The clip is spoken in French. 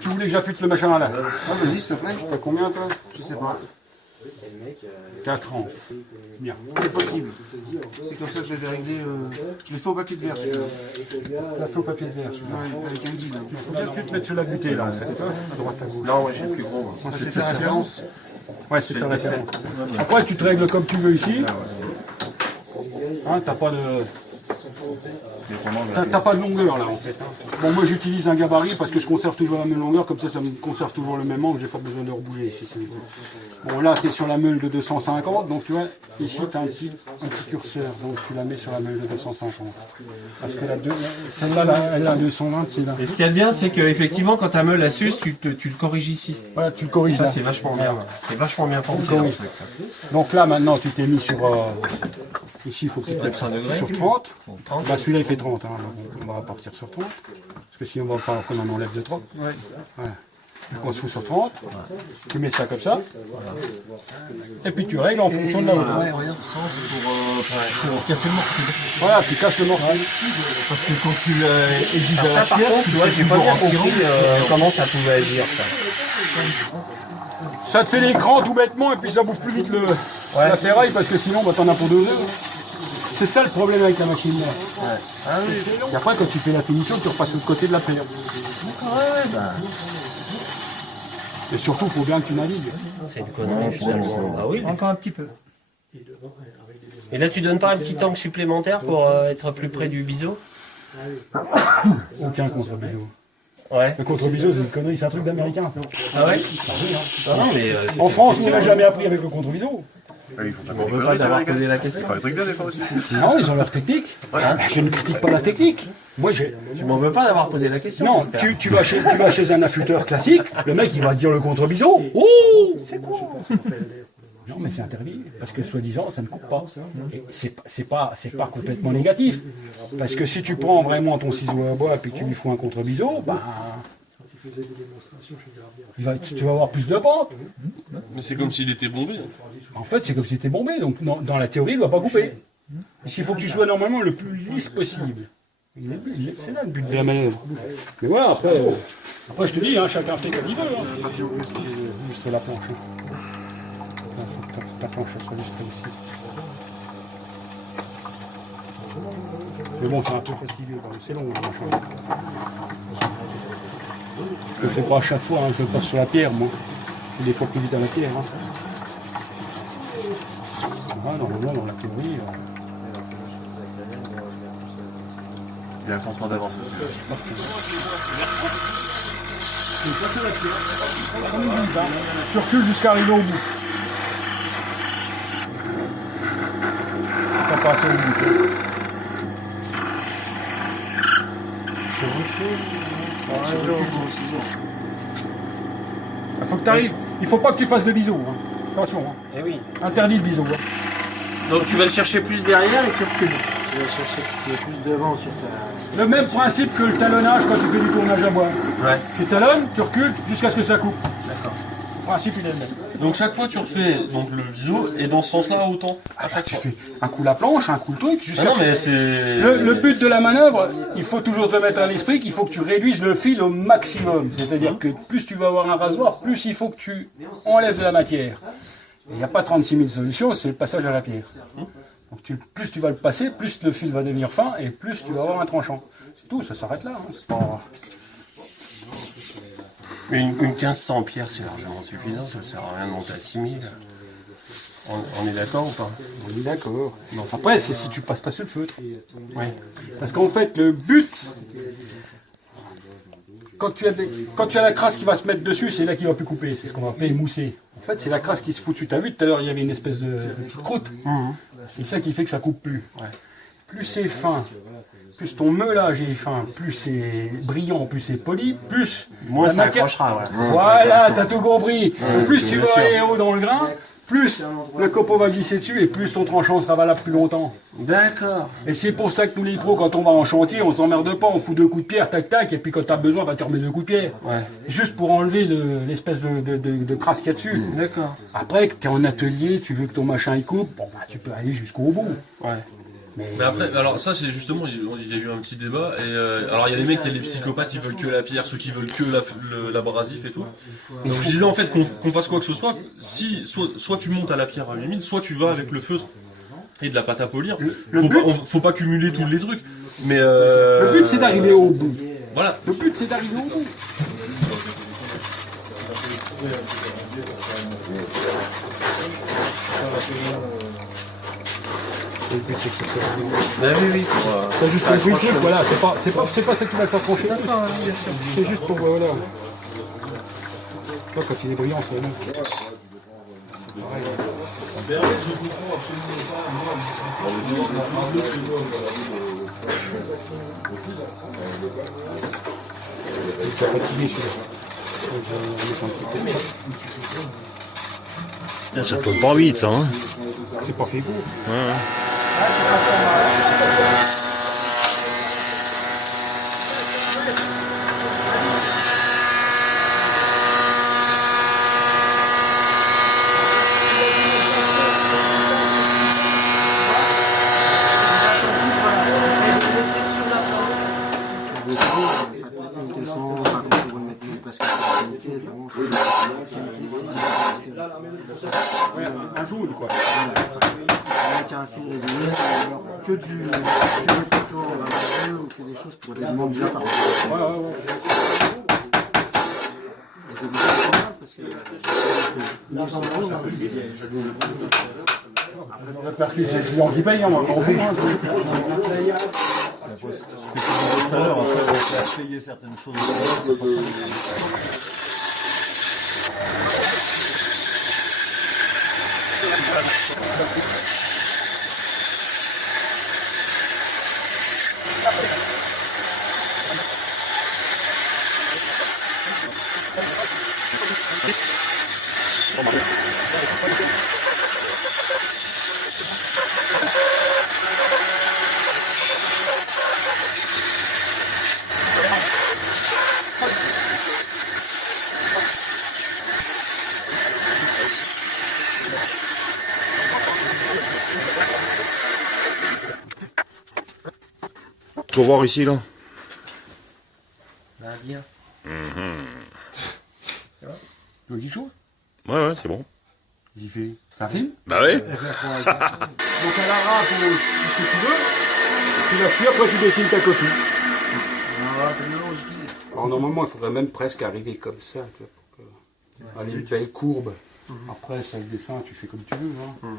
Tu voulais que j'affûte le machin là? Ah, vas-y, s'il te plaît. T'as combien toi? Je sais pas. 4 ans. Bien. C'est possible. C'est comme ça que je l'avais réglé. Je l'ai fait au papier de verre, celui-là. Tu l'as fait au papier de verre celui-là. Ouais, avec un guide. Faut bien que tu te mettes sur la butée là, en fait. À droite, à gauche. Non, moi j'ai le plus gros. Moi. C'est ta référence. Ouais, c'est ta référence. Après, tu te règles comme tu veux ici. Hein, t'as pas de... T'as pas de longueur là en fait. Hein. Bon, moi j'utilise un gabarit parce que je conserve toujours la même longueur, comme ça me conserve toujours le même angle, j'ai pas besoin de rebouger ici. Bon, là tu es sur la meule de 250, donc tu vois, ici tu as un petit curseur, donc tu la mets sur la meule de 250. Parce que celle-là, elle a 220, c'est là. Et ce qu'il y a de bien, c'est qu'effectivement, quand ta meule la suce, tu le corriges ici. Voilà, tu le corriges Ça, là. c'est vachement bien. C'est vachement bien pensé. Là, donc là maintenant tu t'es mis sur... Ici, il faut que tu sur 30. Bah, celui-là, il fait 30. Hein. On va partir sur 30. Parce que sinon, on va falloir qu'on en enlève de 30. Ouais. Voilà. Donc, on se fout sur 30. Tu mets ça comme ça. Et puis, tu règles en fonction de la hauteur. Pour casser le mortier. Voilà, tu casses le mortier. Parce que quand tu aiguises à la pierre, tu vois, j'ai pas bien compris comment ça pouvait agir, ça. Ça te fait l'écran tout bêtement et puis ça bouffe plus vite la ferraille parce que sinon, bah, t'en as pour 2 heures. C'est ça le problème avec la machine là. Ouais. Ah, oui. Et après, quand tu fais la finition, tu repasses de l'autre côté de la pierre. Et surtout, il faut bien que tu navigues. C'est une connerie finalement. Ah oui, encore un petit peu. Et là, tu donnes pas un petit tank supplémentaire pour être plus près du biseau? Aucun contre-biseau. Ouais. Le contre-biseau, c'est une connerie, c'est un truc d'américain ça. Ah ouais? Ah non, mais en France, on n'a jamais appris avec le contre-biseau. on veut pas d'avoir posé la question. Des trucs bien des fois aussi. Non, ils ont leur technique. Je ne critique pas la technique. Moi, Tu m'en veux pas d'avoir posé la question? Non, j'espère. tu vas chez un affûteur classique, le mec il va te dire le contre-biseau. Oh, c'est quoi? Non, mais c'est interdit, parce que soi-disant, ça ne coupe pas. Et c'est pas complètement négatif. Parce que si tu prends vraiment ton ciseau à bois et que tu lui fous un contre-biseau, ben, tu vas avoir plus de pente. Mais c'est comme s'il était bombé. En fait, c'est comme si tu étais bombé, donc dans la théorie, il ne va pas couper. Il faut que tu sois normalement le plus lisse possible. C'est là le but de la manœuvre. Mais voilà, après je te dis, hein, chacun fait comme il veut. Hein. Juste la planche. Il faut que ta planche soit juste ici. Mais bon, c'est un peu fastidieux, c'est long. Je le fais pas à chaque fois, hein, je le passe sur la pierre, moi. Je fais des fois plus vite à la pierre. Hein. Voilà, normalement, dans la théorie... Il y a un pansement d'avance. Tu recules jusqu'à arriver au bout. T'as pas assez au bout. Il faut que tu arrives. Il faut pas que tu fasses de biseau. Hein. Attention. Hein. Eh oui. Interdit le biseau. Hein. Donc tu vas le chercher plus derrière et tu recules. Tu vas chercher plus devant sur ta... Le même principe que le talonnage quand tu fais du tournage à bois. Ouais. Tu talonnes, tu recules jusqu'à ce que ça coupe. D'accord. Le principe il est le même. Donc chaque fois tu refais donc, le biseau et dans ce sens-là autant. Tu fais un coup la planche, un coup le truc. Ah non mais c'est... Le but de la manœuvre, il faut toujours te mettre à l'esprit qu'il faut que tu réduises le fil au maximum. C'est-à-dire que plus tu vas avoir un rasoir, plus il faut que tu enlèves de la matière. Il n'y a pas 36 000 solutions, c'est le passage à la pierre. Donc plus tu vas le passer, plus le fil va devenir fin et plus tu vas avoir un tranchant. C'est tout, ça s'arrête là. Hein. C'est pas... Mais une 1500 pierres, c'est largement suffisant, ça ne sert à rien de monter à 6000. On est d'accord ou pas? On est d'accord. Après, c'est si tu passes pas sur le feutre. Ouais. Parce qu'en fait, le but, quand tu as la crasse qui va se mettre dessus, c'est là qu'il va plus couper. C'est ce qu'on va appeler mousser. En fait, c'est la crasse qui se fout dessus. Tu as vu tout à l'heure, il y avait une espèce de petite croûte. C'est ça qui fait que ça coupe plus. Ouais. Plus c'est fin, plus ton meulage est fin, plus c'est brillant, plus c'est poli, plus moins ça matière... accrochera. Ouais. Voilà, t'as tout compris. Plus tu vas aller haut dans le grain, plus le copeau va glisser dessus et plus ton tranchant sera valable plus longtemps. D'accord. Et c'est pour ça que nous les pros, quand on va en chantier, on s'emmerde pas, on fout 2 coups de pierre, tac tac, et puis quand t'as besoin, tu remets 2 coups de pierre. Ouais. Juste pour enlever l'espèce de crasse qu'il y a dessus. D'accord. Après, que t'es en atelier, tu veux que ton machin il coupe, bon bah tu peux aller jusqu'au bout. Ouais. Mais après, alors ça c'est justement, il y a eu un petit débat, et alors il y a les mecs, il y a les psychopathes qui veulent que la pierre, ceux qui veulent que l'abrasif et tout. Donc je disais en fait qu'on fasse quoi que ce soit, si soit tu montes à la pierre à 8000, soit tu vas avec le feutre et de la pâte à polir. Faut pas cumuler tous les trucs. Mais Le but c'est d'arriver au bout. voilà. Le but c'est d'arriver au bout. Le but c'est que ça soit arrivé. Ben oui. C'est juste un truc, voilà, c'est pas ça qui va te faire trancher la fin, c'est juste pour, voilà. Toi, quand il est brillant, c'est bon. Il est fatigué, celui-là. Ça tourne pas vite, ça. Hein. C'est pas fait beau. Un jaune, quoi. Avec un fil régulier, alors que du poteau ou que des choses pour des demandes déjà par Ouais. Et c'est bien parce que La percute, c'est le client qui paye, on va en faire. Tout à l'heure, après, on va payer certaines choses. C'est pas ça. Faut voir ici, là. L'Indien. Tu veux qu'il chauffe? Ouais, c'est bon. Il fait un film. Bah ouais. Donc à la râpe ou ce que tu veux, tu la suis, après tu dessines ta copie. Alors normalement il faudrait même presque arriver comme ça, tu vois, pour que... Aller une belle courbe. Après ça le dessin tu fais comme tu veux. Hein.